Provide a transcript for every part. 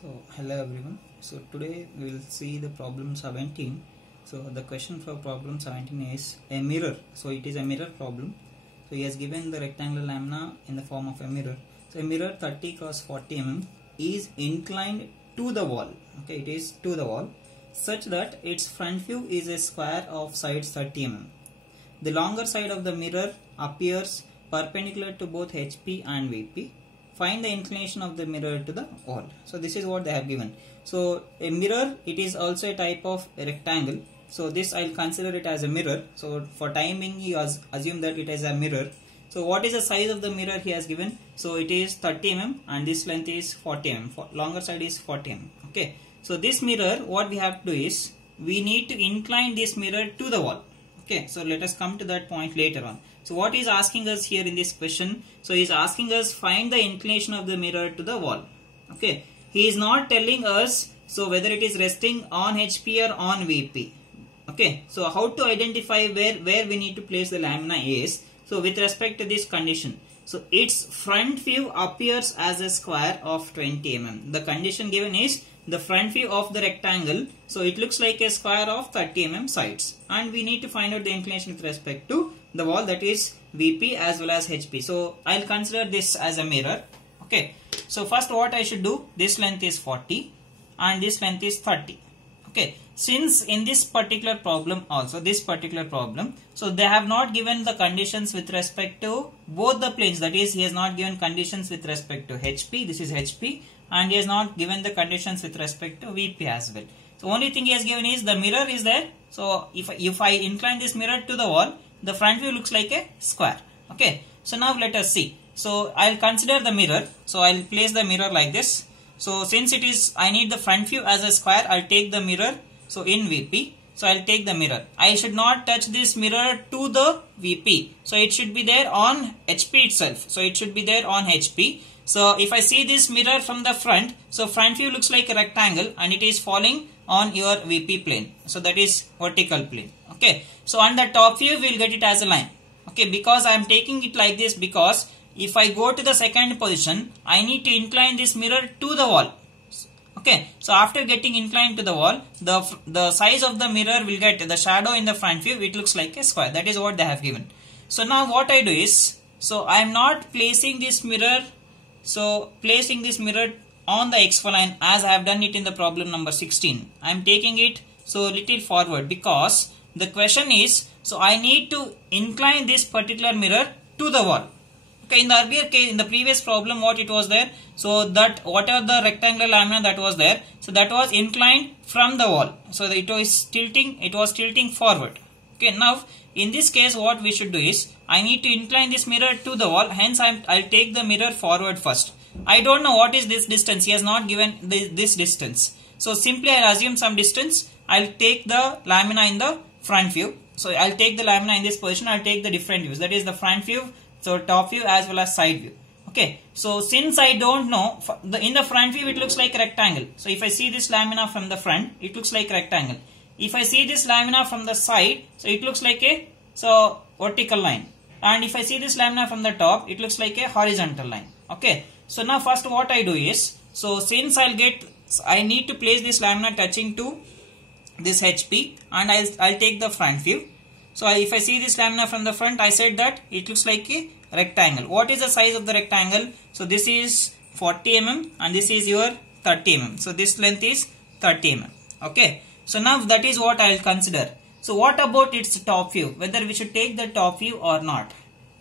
So hello everyone. So today we will see the problem 17. So the question for problem 17 is a mirror. So it is a mirror problem. So he has given the rectangular lamina in the form of a mirror. So a mirror 30 cross 40 mm is inclined to the wall. Okay, it is to the wall such that its front view is a square of sides 30 mm. The longer side of the mirror appears perpendicular to both HP and VP. Find the inclination of the mirror to the wall. So this is what they have given. So a mirror, it is also a type of a rectangle. So this I'll consider it as a mirror. So for time being, you assume that it is a mirror. So what is the size of the mirror he has given? So it is 30 mm and this length is 40 mm. Longer side is 40 mm. Okay. So this mirror, what we have to do is, we need to incline this mirror to the wall. Okay. So let us come to that point later on. So what he is asking us here in this question, so he is asking us find the inclination of the mirror to the wall. Okay, he is not telling us so whether it is resting on HP or on VP. Okay, so how to identify where we need to place the lamina is, so with respect to this condition, so its front view appears as a square of 20 mm. The condition given is the front view of the rectangle, so it looks like a square of 30 mm sides, and we need to find out the inclination with respect to the wall, that is VP as well as HP. So I'll consider this as a mirror. Okay, so first what I should do, this length is 40 and this length is 30. Okay, since in this particular problem also, so they have not given the conditions with respect to both the planes, that is he has not given conditions with respect to HP, this is HP, and he has not given the conditions with respect to VP as well. So only thing he has given is the mirror is there. So if I incline this mirror to the wall, the front view looks like a square. Okay, so now let us see. So I'll consider the mirror. So I'll place the mirror like this. So since it is, I need the front view as a square, I'll take the mirror. So in VP, so I'll take the mirror. I should not touch this mirror to the VP. So it should be there on HP itself. So it should be there on HP. So if I see this mirror from the front, so front view looks like a rectangle and it is falling on your VP plane. So that is vertical plane. Okay, so on the top view we will get it as a line. Okay, because I am taking it like this, because if I go to the second position, I need to incline this mirror to the wall. Okay, so after getting inclined to the wall, the size of the mirror will get the shadow in the front view, it looks like a square. That is what they have given. So now what I do is, so I am not placing this mirror, so placing this mirror on the XY line as I have done it in the problem number 16. I am taking it so little forward, because the question is, so I need to incline this particular mirror to the wall. Okay, in the earlier case, in the previous problem, what it was there, so that whatever the rectangular lamina that was there, so that was inclined from the wall. So it was tilting forward. Okay, now in this case, what we should do is, I need to incline this mirror to the wall. Hence, I'll take the mirror forward first. I don't know what is this distance. He has not given this distance. So simply I'll assume some distance. I'll take the lamina in the front view. So I'll take the lamina in this position. I'll take the different views. That is the front view, so top view as well as side view. Okay. So since I don't know, in the front view it looks like a rectangle. So if I see this lamina from the front, it looks like a rectangle. If I see this lamina from the side, so it looks like a vertical line. And if I see this lamina from the top, it looks like a horizontal line. Okay. So now first what I do is, so since I need to place this lamina touching to this HP, and I'll take the front view. So if I see this lamina from the front, I said that it looks like a rectangle. What is the size of the rectangle? So this is 40 mm and this is your 30 mm. So this length is 30 mm. Okay. So now that is what I will consider. So what about its top view? Whether we should take the top view or not.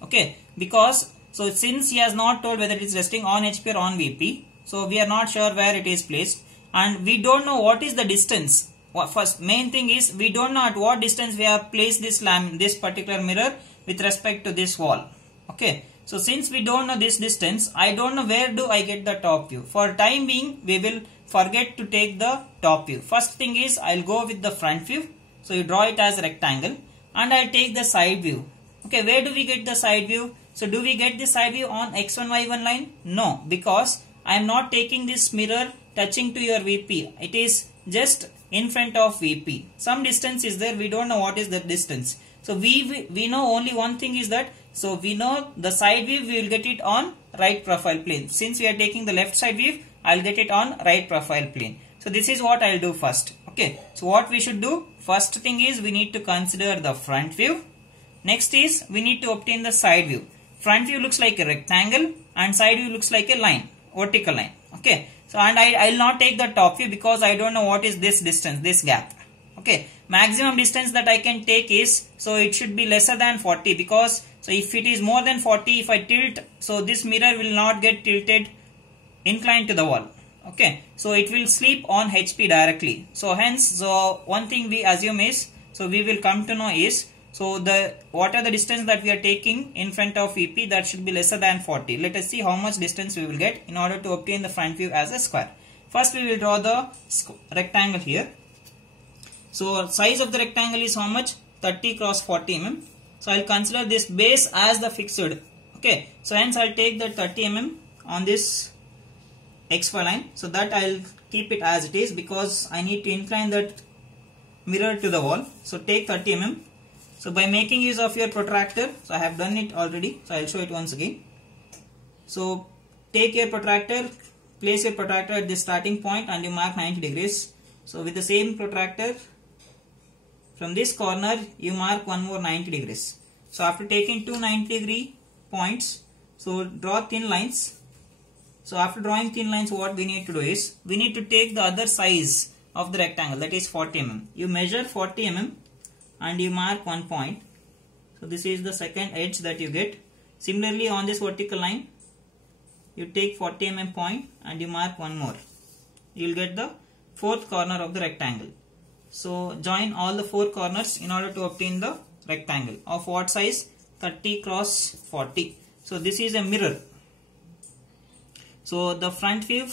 Okay. Because so since he has not told whether it is resting on HP or on VP, so we are not sure where it is placed, and we don't know what is the distance. First main thing is, we don't know at what distance we have placed this particular mirror with respect to this wall. Okay. So since we don't know this distance, I don't know where do I get the top view. For time being, we will forget to take the top view. First thing is, I'll go with the front view. So you draw it as a rectangle, and I'll take the side view. Okay, where do we get the side view? So do we get the side view on X1, Y1 line? No, because I am not taking this mirror touching to your VP. It is just in front of VP. Some distance is there, we don't know what is the distance. So we know only one thing is that, so we know the side view we will get it on right profile plane. Since we are taking the left side view, I'll get it on right profile plane. So this is what I'll do first. Okay, so what we should do, first thing is we need to consider the front view. Next is we need to obtain the side view. Front view looks like a rectangle and side view looks like a line, vertical line. Okay, so and I'll not take the top view because I don't know what is this distance, this gap. Okay, maximum distance that I can take is, so it should be lesser than 40, because so if it is more than 40, if I tilt, so this mirror will not get tilted inclined to the wall. Okay, so it will sleep on HP directly. So hence, so one thing we assume is, so we will come to know is, so what are the distance that we are taking in front of VP, that should be lesser than 40. Let us see how much distance we will get in order to obtain the front view as a square. First we will draw the rectangle here. So size of the rectangle is how much? 30 cross 40 mm. So I'll consider this base as the fixed. Okay, so hence I'll take the 30 mm on this XY line. So that I'll keep it as it is because I need to incline that mirror to the wall. So take 30 mm. So by making use of your protractor, so I have done it already. So I'll show it once again. So take your protractor, place your protractor at the starting point and you mark 90 degrees. So with the same protractor, from this corner you mark one more 90 degrees. So after taking two 90 degree points, so draw thin lines. So after drawing thin lines, what we need to do is, we need to take the other size of the rectangle, that is 40 mm. You measure 40 mm and you mark one point. So this is the second edge that you get. Similarly on this vertical line, you take 40 mm point and you mark one more. You will get the fourth corner of the rectangle. So join all the four corners in order to obtain the rectangle of what size? 30 cross 40. So this is a mirror. So the front view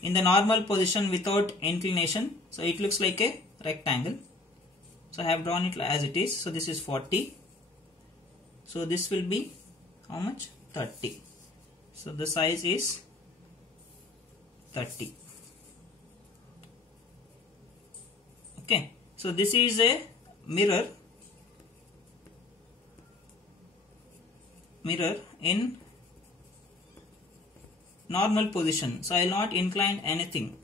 in the normal position without inclination, so it looks like a rectangle. So I have drawn it as it is. So this is 40. So this will be how much? 30. So the size is 30. Okay, so this is a mirror in normal position. So I will not incline anything.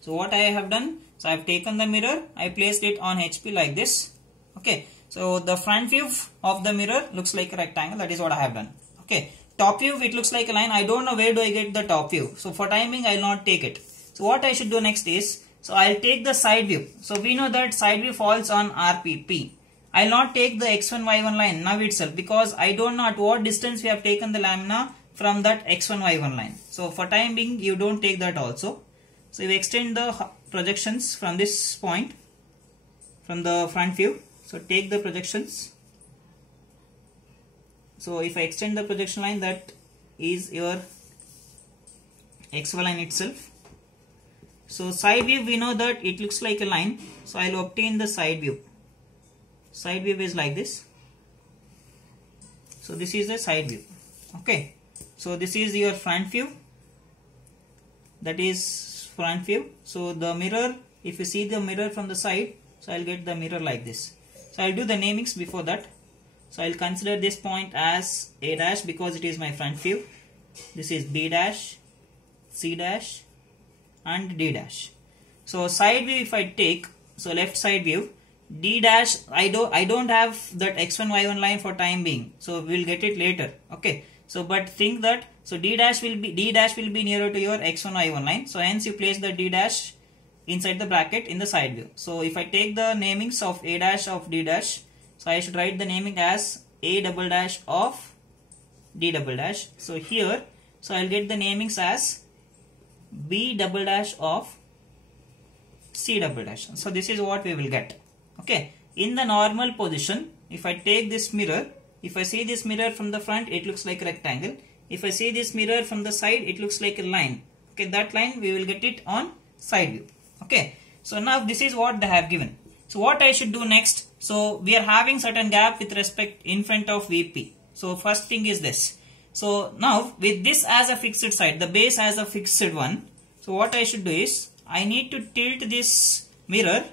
So what I have done, so I have taken the mirror, I placed it on HP like this. Okay, so the front view of the mirror looks like a rectangle. That is what I have done. Okay, top view it looks like a line. I don't know where do I get the top view. So for time being I will not take it. So what I should do next is, so I'll take the side view. So we know that side view falls on RPP. I'll not take the X1 Y1 line now itself because I don't know at what distance we have taken the lamina from that X1 Y1 line. So for time being you don't take that also. So you extend the projections from this point, from the front view. So take the projections. So if I extend the projection line, that is your XY line itself. So side view we know that it looks like a line. So I will obtain the side view. Side view is like this. So this is the side view. Okay. So this is your front view. That is front view. So the mirror, if you see the mirror from the side, so I will get the mirror like this. So I will do the namings before that. So I will consider this point as A dash because it is my front view. This is B dash, C dash and D dash. So side view if I take, so left side view, D dash, I don't have that X1 Y1 line for time being. So we will get it later. Okay. So but think that, so D dash will be nearer to your X1 Y1 line. So hence you place the D dash inside the bracket in the side view. So if I take the namings of A dash of D dash, so I should write the naming as A double dash of D double dash. So here, so I'll get the namings as B double dash of C double dash. So this is what we will get. Okay. In the normal position, if I take this mirror, if I see this mirror from the front, it looks like a rectangle. If I see this mirror from the side, it looks like a line. Okay, that line we will get it on side view. Okay. So now this is what they have given. So what I should do next? So we are having certain gap with respect in front of VP. So first thing is this. So now with this as a fixed side, the base as a fixed one. So what I should do is, I need to tilt this mirror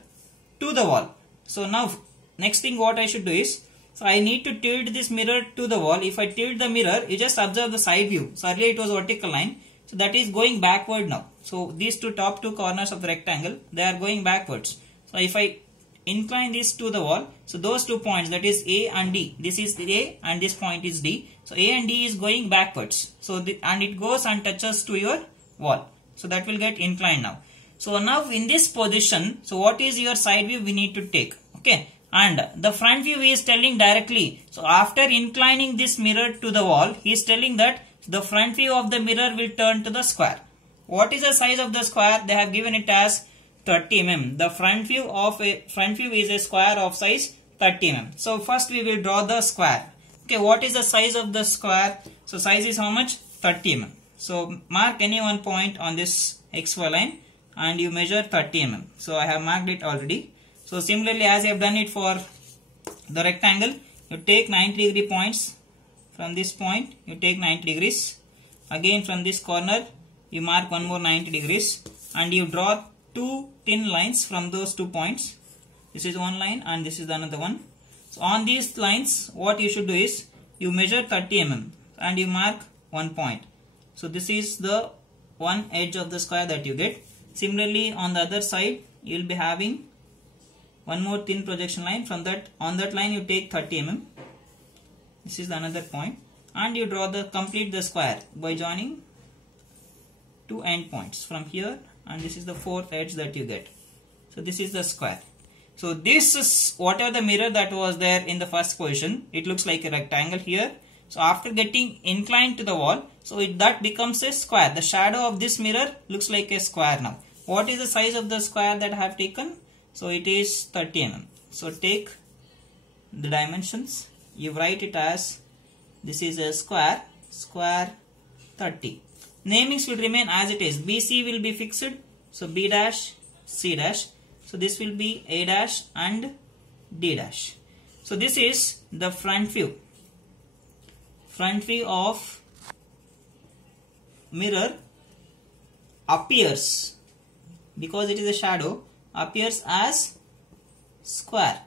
to the wall. So now next thing what I should do is, So I need to tilt this mirror to the wall. If I tilt the mirror, you just observe the side view. So earlier it was vertical line. So that is going backward now. So these top two corners of the rectangle, they are going backwards. So if I incline this to the wall, so those 2 points, that is A and D, this is A and this point is D. So A and D is going backwards. So and it goes and touches to your wall. So that will get inclined now. So now in this position, so what is your side view we need to take? Okay. And the front view is telling directly. So after inclining this mirror to the wall, he is telling that the front view of the mirror will turn to the square. What is the size of the square? They have given it as 30 mm. The front view is a square of size 30 mm. So first we will draw the square. Okay, what is the size of the square? So size is how much? 30 mm. So mark any one point on this XY line and you measure 30 mm. So I have marked it already. So similarly, as I have done it for the rectangle, you take 90-degree points. From this point, you take 90 degrees. Again from this corner, you mark one more 90 degrees. And you draw two thin lines from those 2 points. This is one line and this is another one. So on these lines, what you should do is, you measure 30 mm and you mark 1 point. So this is the one edge of the square that you get. Similarly, on the other side, you will be having one more thin projection line. From that, on that line you take 30 mm. This is another point, and you draw complete the square by joining 2 end points from here, and this is the 4th edge that you get. So this is the square. So this is whatever the mirror that was there in the first position. It looks like a rectangle here. So after getting inclined to the wall, so that becomes a square. The shadow of this mirror looks like a square now. What is the size of the square that I have taken? So it is 30 mm. So take the dimensions. You write it as, this is a square 30. Namings will remain as it is. BC will be fixed. So B dash, C dash. So this will be A dash and D dash. So this is the front view. Front view of mirror appears, because it is a shadow, appears as square.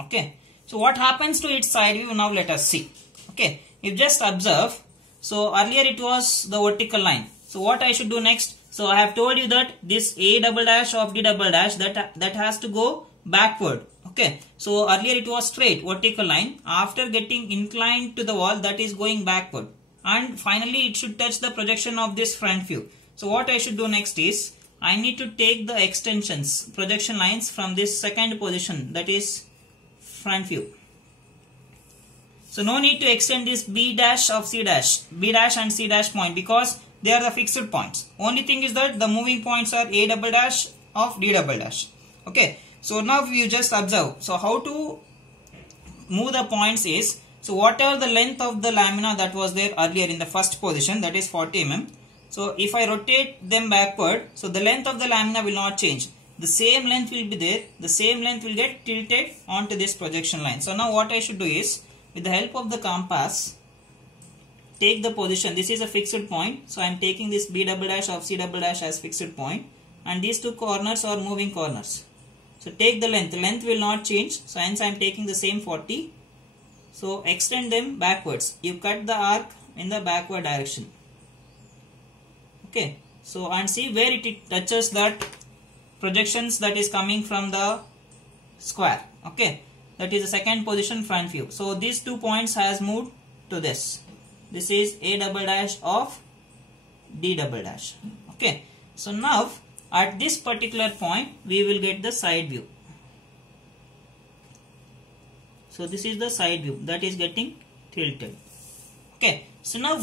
Okay. So what happens to its side view? Now let us see. Okay. You just observe. So earlier it was the vertical line. So what I should do next? So I have told you that this A double dash of D double dash, that has to go backward. Okay. So earlier it was straight vertical line. After getting inclined to the wall, that is going backward. And finally it should touch the projection of this front view. So what I should do next is, I need to take the extensions, projection lines from this second position, that is front view. So no need to extend this B dash of C dash, B dash and C dash point, because they are the fixed points. Only thing is that the moving points are A double dash of D double dash. Okay. So now you just observe. So how to move the points is, so whatever the length of the lamina that was there earlier in the first position, that is 40 mm. So if I rotate them backward, so the length of the lamina will not change. The same length will be there. The same length will get tilted onto this projection line. So now what I should do is, with the help of the compass, take the position. This is a fixed point. So I am taking this B double dash of C double dash as fixed point. And these 2 corners are moving corners. So take the length. The length will not change. So hence I am taking the same 40. So extend them backwards. You cut the arc in the backward direction. Okay. So and see where it touches that projections that is coming from the square. Okay. That is the second position front view. So these 2 points has moved to this. This is A double dash of D double dash. Okay. So now at this particular point we will get the side view. So this is the side view that is getting tilted. Okay. So now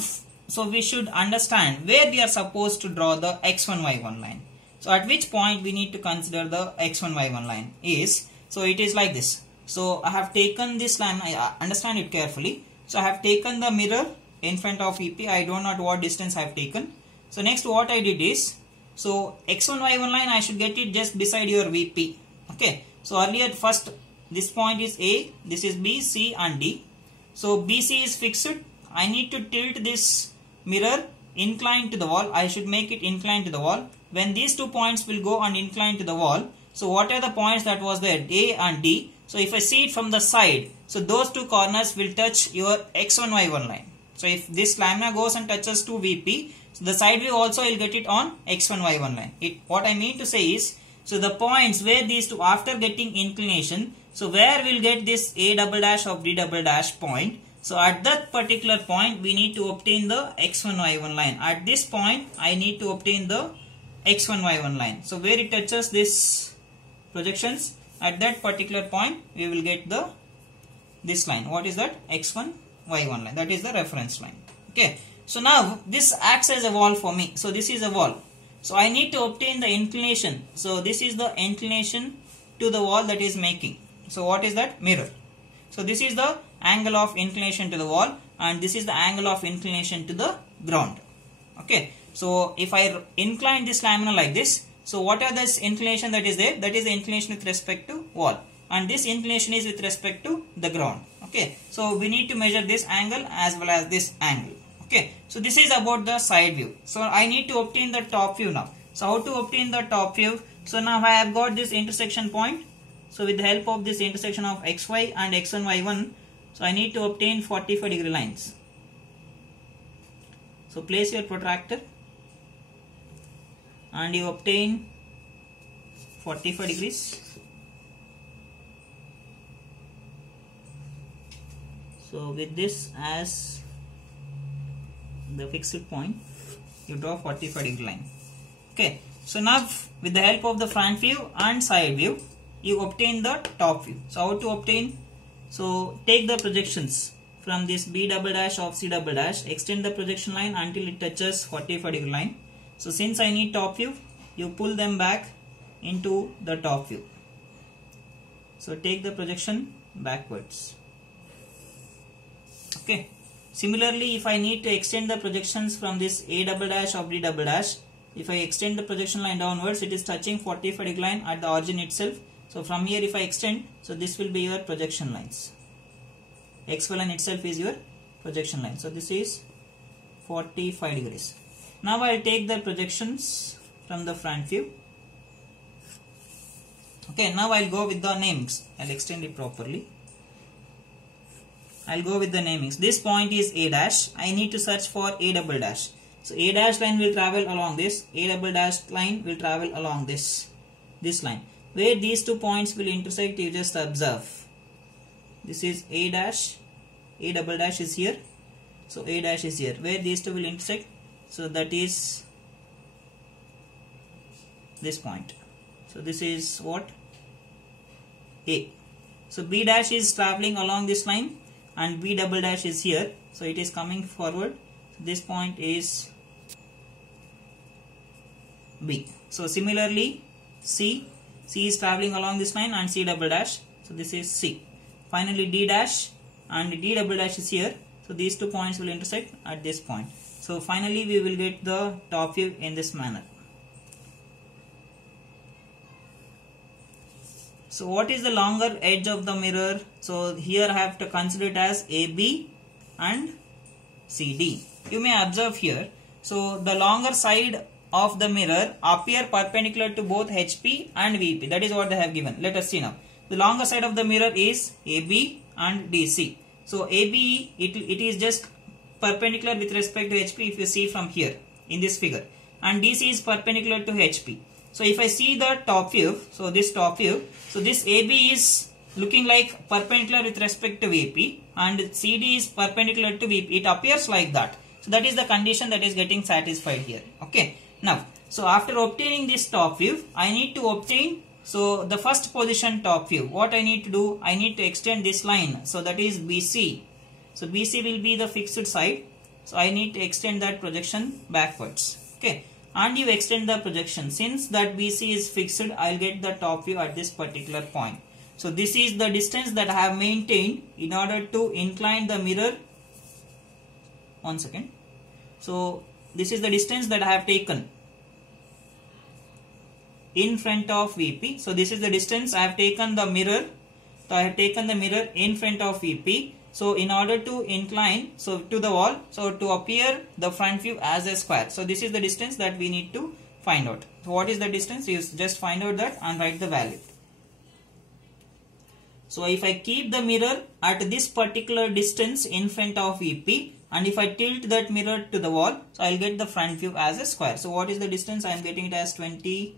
we should understand where we are supposed to draw the x1 y1 line. So at which point we need to consider the x1 y1 line is, so it is like this. So I have taken this line, I understand it carefully. So I have taken the mirror in front of EP. I don't know what distance I have taken. So next what I did is, so x1 y1 line I should get it just beside your VP. Okay. So earlier first this point is A, this is B, C and D. So BC is fixed. I need to tilt this mirror inclined to the wall. I should make it inclined to the wall. When these 2 points will go and incline to the wall, so what are the points that was there, A and D? So if I see it from the side, so those two corners will touch your x1, y1 line. So if this lambda goes and touches to VP, so the side view also will get it on x1, y1 line. What I mean to say is, so the points where these two, after getting inclination, so where we'll get this A double dash of D double dash point. So at that particular point, we need to obtain the x1, y1 line. At this point, I need to obtain the x1, y1 line. So where it touches this projections, at that particular point, we will get this line. What is that? x1, y1 line. That is the reference line. Okay. So now this acts as a wall for me. So this is a wall. So I need to obtain the inclination. So this is the inclination to the wall that is making. So what is that? Mirror. So this is the angle of inclination to the wall, and this is the angle of inclination to the ground. Okay. So if I incline this lamina like this, so what are this inclination that is there? That is the inclination with respect to wall, and this inclination is with respect to the ground. Okay. So we need to measure this angle as well as this angle. Okay. So this is about the side view. So I need to obtain the top view now. So how to obtain the top view? So now I have got this intersection point. So with the help of this intersection of xy and x1, y1, so I need to obtain 45-degree lines. So place your protractor and you obtain 45 degrees. So with this as the fixed point, you draw 45-degree line. Okay. So now with the help of the front view and side view, you obtain the top view. So how to obtain? So take the projections from this B double dash of C double dash, extend the projection line until it touches 45-degree line. So since I need top view, you pull them back into the top view. So take the projection backwards. Okay. Similarly, if I need to extend the projections from this A double dash of D double dash, if I extend the projection line downwards, it is touching 45-degree line at the origin itself. So from here if I extend, so this will be your projection lines. X line itself is your projection line. So this is 45 degrees. Now I will take the projections from the front view. Okay, now I will go with the namings. I will extend it properly. I will go with the namings. This point is A dash. I need to search for A double dash. So A dash line will travel along this. A double dash line will travel along this line. Where these two points will intersect, you just observe. This is A dash, A double dash is here. So A dash is here. Where these two will intersect, so that is this point. So this is what? A. So B dash is traveling along this line and B double dash is here. So it is coming forward. This point is B. So similarly C is traveling along this line and C double dash. So this is C. Finally D dash and D double dash is here. So these two points will intersect at this point. So finally we will get the top view in this manner. So what is the longer edge of the mirror? So here I have to consider it as AB and CD. You may observe here. So the longer side of the mirror appear perpendicular to both HP and VP. That is what they have given. Let us see now. The longer side of the mirror is AB and DC. So AB, it is just perpendicular with respect to HP if you see from here in this figure. And DC is perpendicular to HP. So if I see the top view, so this top view, so this AB is looking like perpendicular with respect to VP and CD is perpendicular to VP. It appears like that. So that is the condition that is getting satisfied here. Okay. Now, so after obtaining this top view, I need to obtain, so the first position top view. What I need to do, I need to extend this line. So that is BC. So BC will be the fixed side. So I need to extend that projection backwards. Okay. And you extend the projection. Since that BC is fixed, I will get the top view at this particular point. So this is the distance that I have maintained in order to incline the mirror. 1 second. So this is the distance that I have taken in front of VP. So this is the distance I have taken the mirror. So I have taken the mirror in front of VP. So in order to incline to the wall, so to appear the front view as a square. So this is the distance that we need to find out. So what is the distance? You just find out that and write the value. So if I keep the mirror at this particular distance in front of VP, and if I tilt that mirror to the wall, so I'll get the front view as a square. So what is the distance? I am getting it as 25.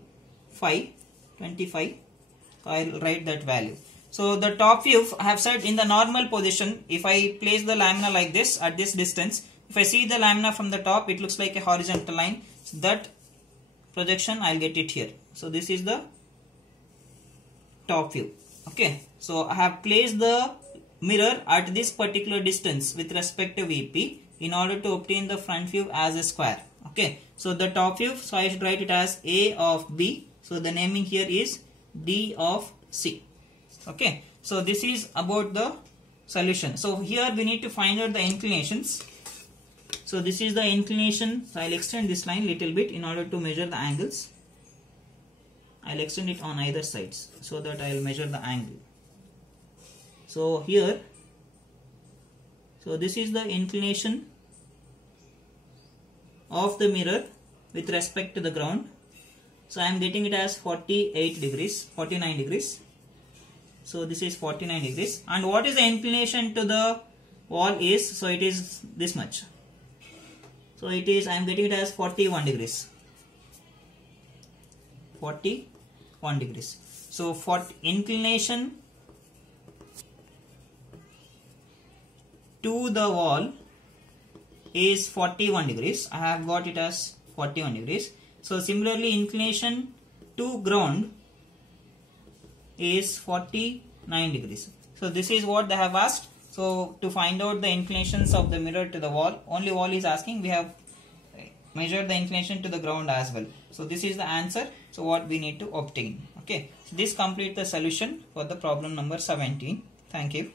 I'll write that value. So the top view, I have said in the normal position, if I place the lamina like this at this distance, if I see the lamina from the top, it looks like a horizontal line. So that projection, I'll get it here. So this is the top view. Okay. So I have placed the mirror at this particular distance with respect to VP in order to obtain the front view as a square. Okay. So the top view, so I should write it as A of B. So the naming here is D of C. Okay. So this is about the solution. So here we need to find out the inclinations. So this is the inclination. So I'll extend this line little bit in order to measure the angles. I'll extend it on either sides so that I'll measure the angle. So here, so this is the inclination of the mirror with respect to the ground. So I am getting it as 48 degrees, 49 degrees. So this is 49 degrees. And what is the inclination to the wall is, so it is this much. So it is, I am getting it as 41 degrees. 41 degrees. So for inclination to the wall is 41 degrees. I have got it as 41 degrees. So similarly, inclination to ground is 49 degrees. So this is what they have asked. So to find out the inclinations of the mirror to the wall, only wall is asking, we have measured the inclination to the ground as well. So this is the answer. So what we need to obtain. Okay. So this completes the solution for the problem number 17. Thank you.